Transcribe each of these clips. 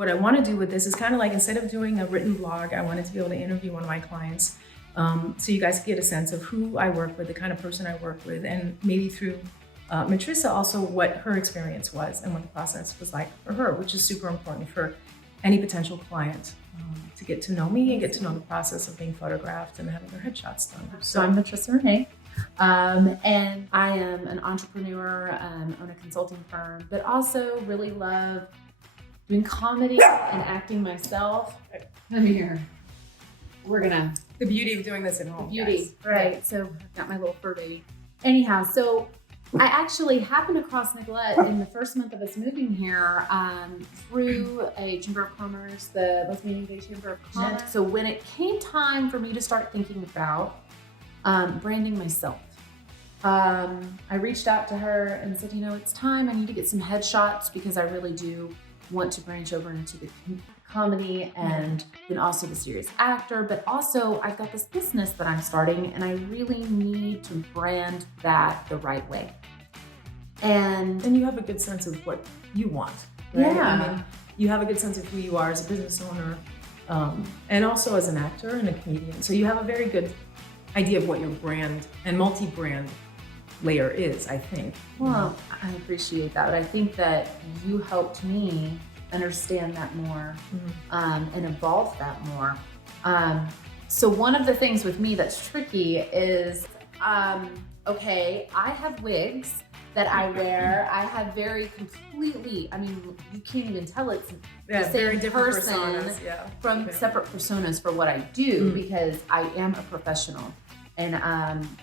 what I want to do with this is kind of like, instead of doing a written blog, I wanted to be able to interview one of my clients, so you guys get a sense of who I work with, the kind of person I work with, and maybe through Metrisa also what her experience was and what the process was like for her, which is super important for any potential client to get to know me and get to know the process of being photographed and having their headshots done. So I'm Metrisa René, and I am an entrepreneur, own a consulting firm, but also really love doing comedy and acting myself. Come here. We're gonna. The beauty of doing this at home. Beauty, right. So I've got my little fur baby. Anyhow, so I actually happened across Nicolette in the first month of us moving here through a Chamber of Commerce, the Lesbian and Gay Chamber of Commerce. So when it came time for me to start thinking about branding myself, I reached out to her and said, you know, it's time. I need to get some headshots because I really do want to branch over into the comedy and then also the serious actor, but also I've got this business that I'm starting and I really need to brand that the right way. And you have a good sense of what you want, right? Yeah. I mean, you have a good sense of who you are as a business owner, and also as an actor and a comedian. So you have a very good idea of what your brand and multi-brand layer is, I think. Well, I appreciate that, but I think that you helped me understand that more and evolve that more. So one of the things with me that's tricky is, okay, I have wigs that I wear. I have very completely, I mean, you can't even tell it's the same very different person personas, from separate personas for what I do because I am a professional. And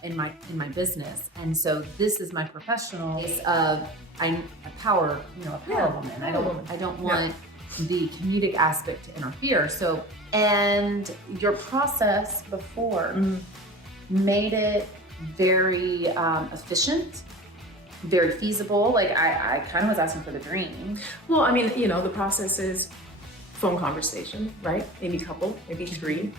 in my business, and so this is my professional case of I'm a power woman. I don't want the comedic aspect to interfere. So, and your process before made it very efficient, very feasible. Like I kind of was asking for the dream. Well, I mean, you know, the process is phone conversation, right? Maybe couple, maybe three.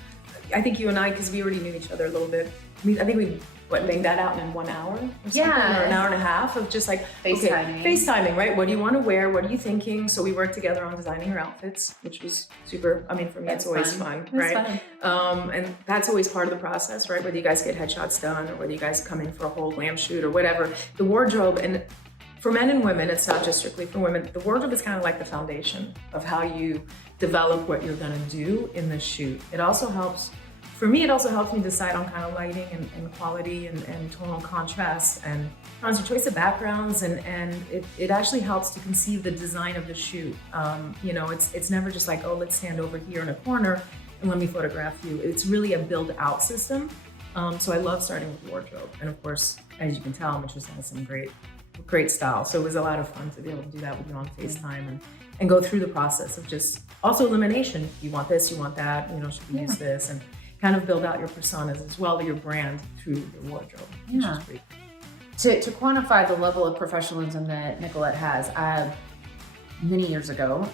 I think you and I, because we already knew each other a little bit, I think we banged that out in 1 hour or something, or an hour and a half of just like FaceTiming, right? What do you want to wear? What are you thinking? So we worked together on designing your outfits, which was super. I mean, for me, it's always fun, right? And that's always part of the process, right? Whether you guys get headshots done or whether you guys come in for a whole glam shoot or whatever, the wardrobe, and for men and women, it's not just strictly for women. The wardrobe is kind of like the foundation of how you develop what you're going to do in the shoot. It also helps. For me, it also helps me decide on kind of lighting and quality and tonal contrast and your choice of backgrounds, and it actually helps to conceive the design of the shoot. You know, it's never just like, oh, let's stand over here in a corner and let me photograph you. It's really a build out system. So I love starting with wardrobe, and of course, as you can tell, Metrisa has some great style. So it was a lot of fun to be able to do that with you on FaceTime and go through the process of just also elimination. You want this, you want that. You know, should we use this? And kind of build out your personas as well, your brand through your wardrobe, which is great. To quantify the level of professionalism that Nicolette has, many years ago,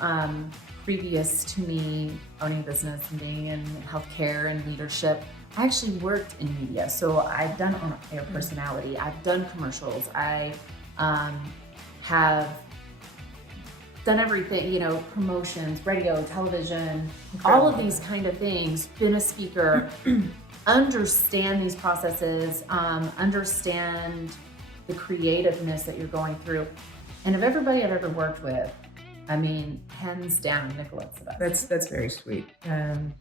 previous to me owning a business and being in healthcare and leadership, I actually worked in media. So I've done on-air personality, I've done commercials, I have done everything, you know, promotions, radio, television, all of these kind of things, been a speaker, understand these processes, understand the creativeness that you're going through. And of everybody I've ever worked with, I mean, hands down, Nicolette's the best. That's very sweet. And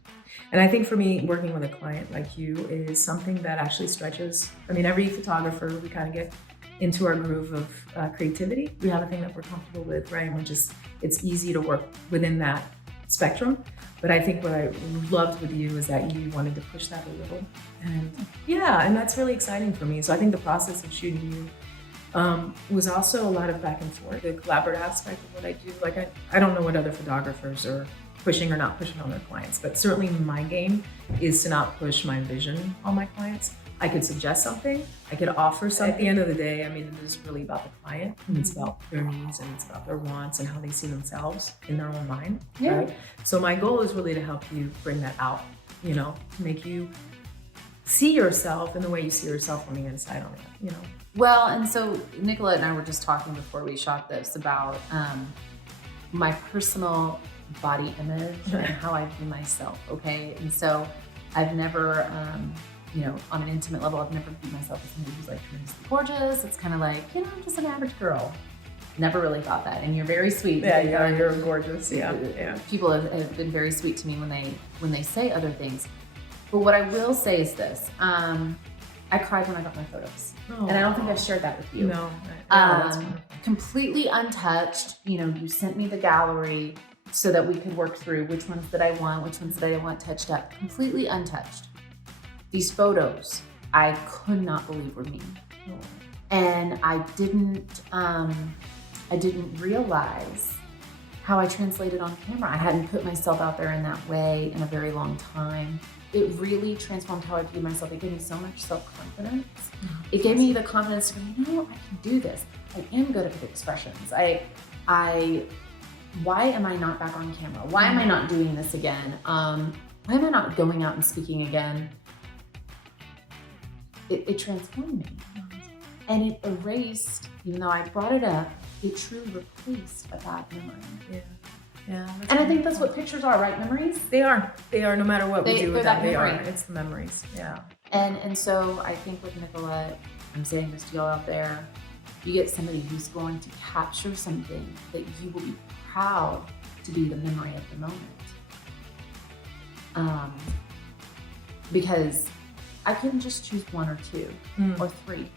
I think for me, working with a client like you is something that actually stretches. I mean, every photographer, we kind of get into our groove of creativity. We have a thing that we're comfortable with, right? And it's easy to work within that spectrum. But I think what I loved with you is that you wanted to push that a little. And and that's really exciting for me. So I think the process of shooting you was also a lot of back and forth, the collaborative aspect of what I do. Like I don't know what other photographers are pushing or not pushing on their clients, but certainly my game is to not push my vision on my clients. I could suggest something, I could offer something. At the end of the day, I mean, it is really about the client, and it's about their needs, and it's about their wants and how they see themselves in their own mind, right? So my goal is really to help you bring that out, you know, to make you see yourself in the way you see yourself on the inside on it, you know? Well, and so Nicolette and I were just talking before we shot this about my personal body image and how I view myself. Okay. And so I've never, on an intimate level, I've never viewed myself as somebody who's like tremendously gorgeous. It's kind of like, I'm just an average girl. Never really thought that. And you're very sweet. Yeah, you're gorgeous. Yeah. People have been very sweet to me when they say other things. But what I will say is this. I cried when I got my photos. Oh. And I don't think I shared that with you. No. That's Completely untouched. You sent me the gallery so that we could work through which ones that I want, which ones that I want touched up. Completely untouched. These photos, I could not believe were me. Oh. And I didn't realize how I translated on camera. I hadn't put myself out there in that way in a very long time. It really transformed how I viewed myself. It gave me so much self-confidence. It gave me the confidence to go, I can do this. I am good at expressions. Why am I not back on camera? Why am I not doing this again? Why am I not going out and speaking again? It transformed me. And it erased, even though I brought it up, it truly replaced a bad memory. Yeah. And I think that's what pictures are, right? Memories? They are, no matter what we do with them, they are. Memory. It's the memories, yeah. And so I think with Nicolette, I'm saying this to y'all out there, you get somebody who's going to capture something that you will be proud to be the memory of the moment. Because I couldn't just choose one or two or three.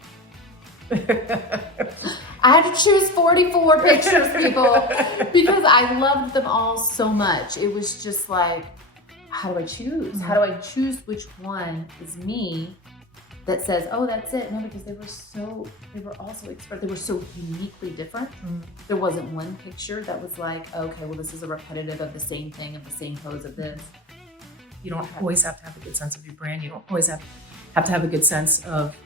I had to choose 44 pictures, people, because I loved them all so much. It was just like, how do I choose? How do I choose which one is me that says, oh, that's it? No, because they were all so expressive. They were so uniquely different. There wasn't one picture that was like, okay, well, this is a repetitive of the same thing, of the same pose of this. You don't always have to have a good sense of your brand. You don't always have to have a good sense of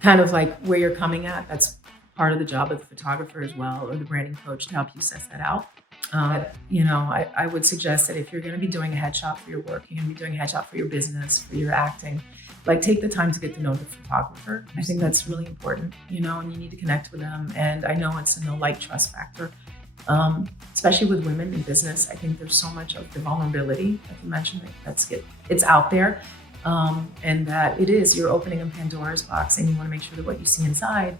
kind of like where you're coming at. That's part of the job of the photographer as well, or the branding coach, to help you suss that out. I would suggest that if you're going to be doing a headshot for your work, you're going to be doing a headshot for your business, for your acting, like take the time to get to know the photographer. I think that's really important, and you need to connect with them. And I know it's a no like trust factor, especially with women in business. I think there's so much of the vulnerability, like you mentioned, it's out there. And that you're opening a Pandora's box, and you want to make sure that what you see inside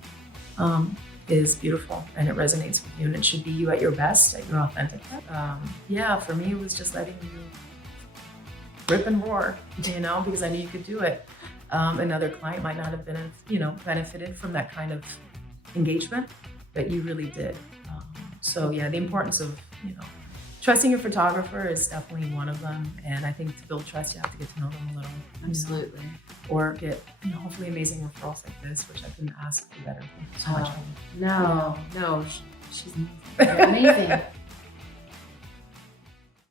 is beautiful and it resonates with you, and it should be you at your best, at your authentic. For me, it was just letting you rip and roar, because I knew you could do it. Another client might not have been, benefited from that kind of engagement, but you really did. The importance of, trusting your photographer is definitely one of them. And I think to build trust, you have to get to know them a little. Absolutely. Or get, hopefully amazing referrals like this, which I couldn't ask for better. Thank you so much. No, she's amazing.